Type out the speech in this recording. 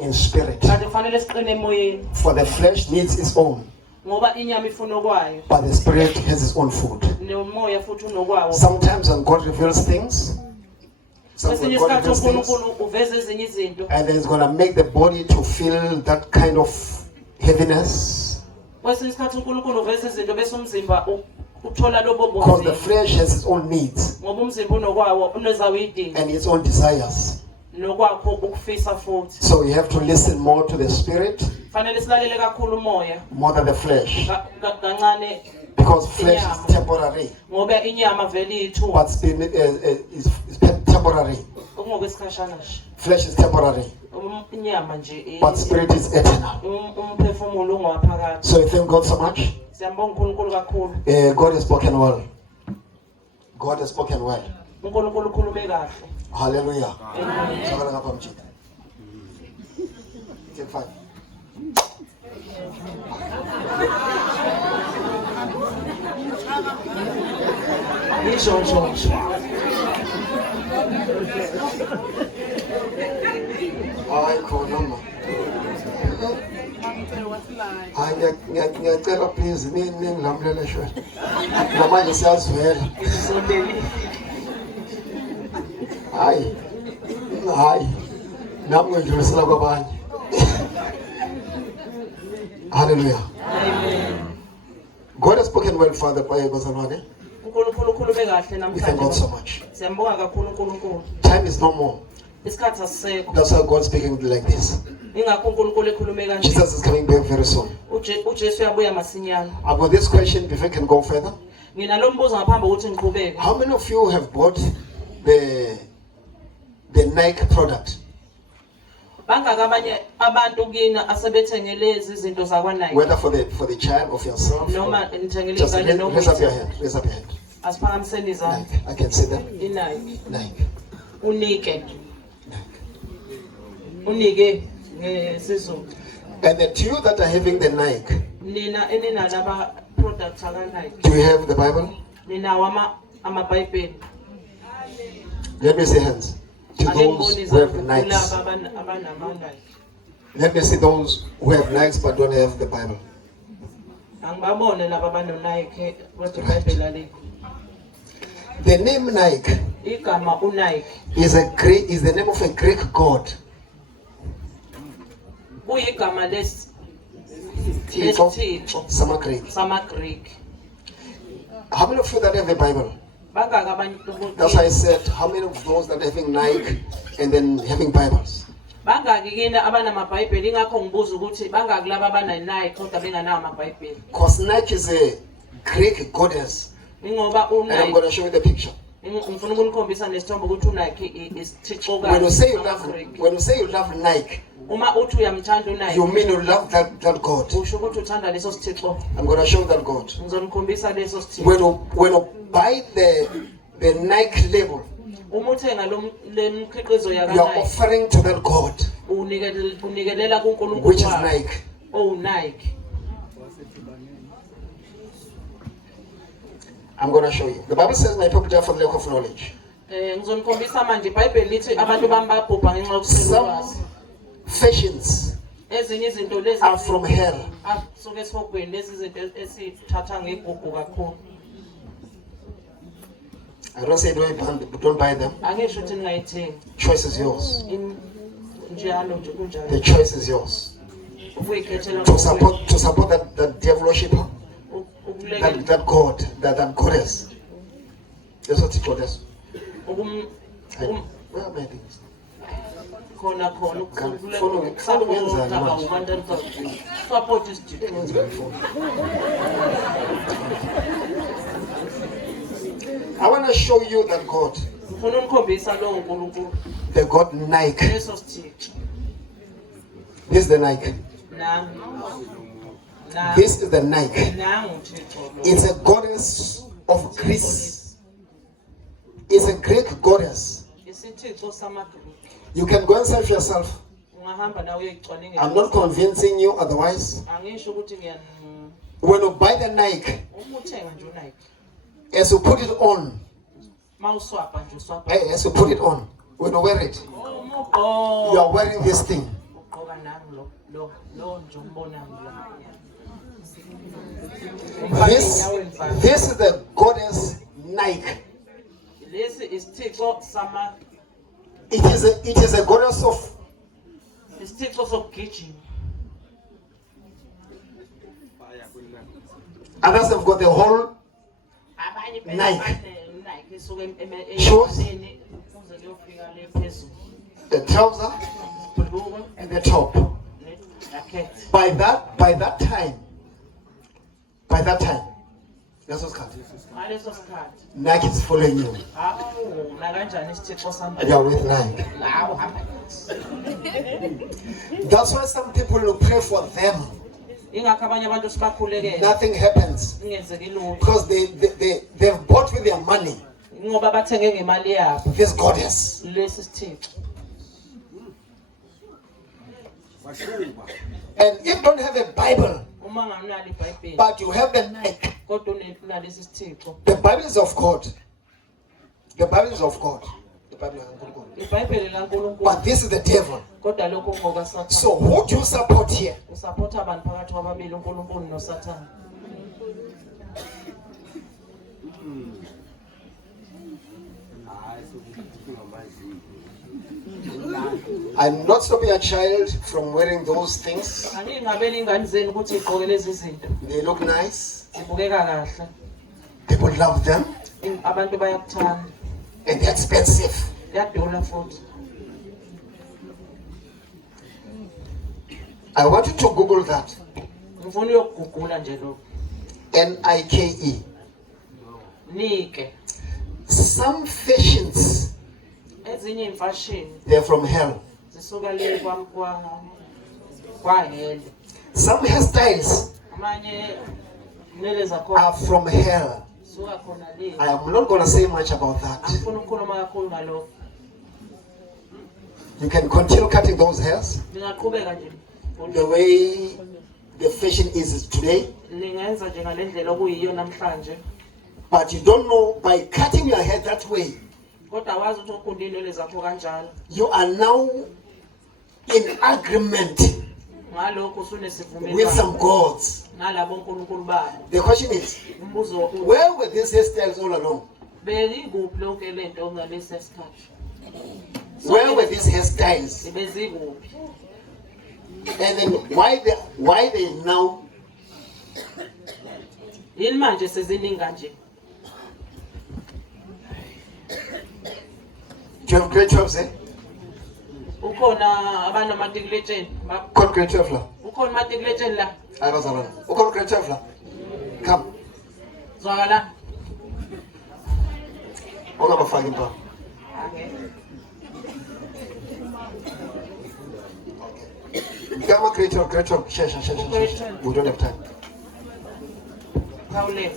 in spirit. For the flesh needs its own, but the spirit has its own food. Sometimes when God reveals things, and then it's going to make the body to feel that kind of heaviness, because the flesh has its own needs and its own desires. So we have to listen more to the spirit more than the flesh, because flesh is temporary, but spirit is temporary. Flesh is temporary, but spirit is eternal. So we thank God so much. God has spoken well. God has spoken well. Hallelujah. Take 5. Ay khona ngiyacela please ningilamulele shwele ngamanje siyazivela hayi nami ngidlulisela kwabanye. Hallelujah. God has spoken well, Father. We thank God so much. Time is no more. That's why God is speaking like this. Jesus is coming back very soon. I've got this question before I can go further. How many of you have bought the Nike product? Whether for the child of yourself, just raise up your hand. Raise up your hand. Nike. I can see them. Nike. And the two that are having the Nike, do you have the Bible? Let me see hands. To those who have Nikes. Let me see those who have Nikes but don't have the Bible. Right. The name Nike is the name of a Greek god. Some Greek. How many of you that have a Bible? That's why I said, how many of those that are having Nike and then having Bibles? Because Nike is a Greek goddess. And I'm going to show you the picture. When you say you love Nike, you mean you love that God. I'm going to show you that God. When you buy the Nike label, you are offering to that God, which is Nike. I'm going to show you. The Bible says my people die for the lack of knowledge. Some fashions are from hell. I don't say don't buy them. Choice is yours. The choice is yours. To support that devil worshiper, that God, that goddess. That's what it goddess. Where are my things? I want to show you that God, the God Nike. This is the Nike. This is the Nike. It's a goddess of Greece. It's a Greek goddess. You can go and search yourself. I'm not convincing you otherwise. When you buy the Nike, as you put it on, when you wear it, you are wearing this thing. This is the goddess Nike. It is a goddess of others have got the whole Nike shoes, the trouser and the top. By that time, that's what's cut. Nike is following you. You are with Nike. That's why some people will pray for them. Nothing happens because they've bought with their money this goddess. And if you don't have a Bible, but you have the Nike, the Bible is of God. The Bible is of God. But this is the devil. So who do you support here? I'm not stopping a child from wearing those things. They look nice. People love them. And they're expensive. I want you to Google that. Nike. Some fashions, they're from hell. Some hairstyles are from hell. I am not going to say much about that. You can continue cutting those hairs the way the fashion is today. But you don't know, by cutting your hair that way, you are now in agreement with some gods. The question is, where were these hairstyles all along? Where were these hairstyles? And then why they now? Do you have grade 12, eh? Ukhona grade 12 la? Hayi bazalwane. Ukhona grade 12 la? Come. Zwakala. Ungabafaki impama. Come on, grade 12, share. We don't have time. How late?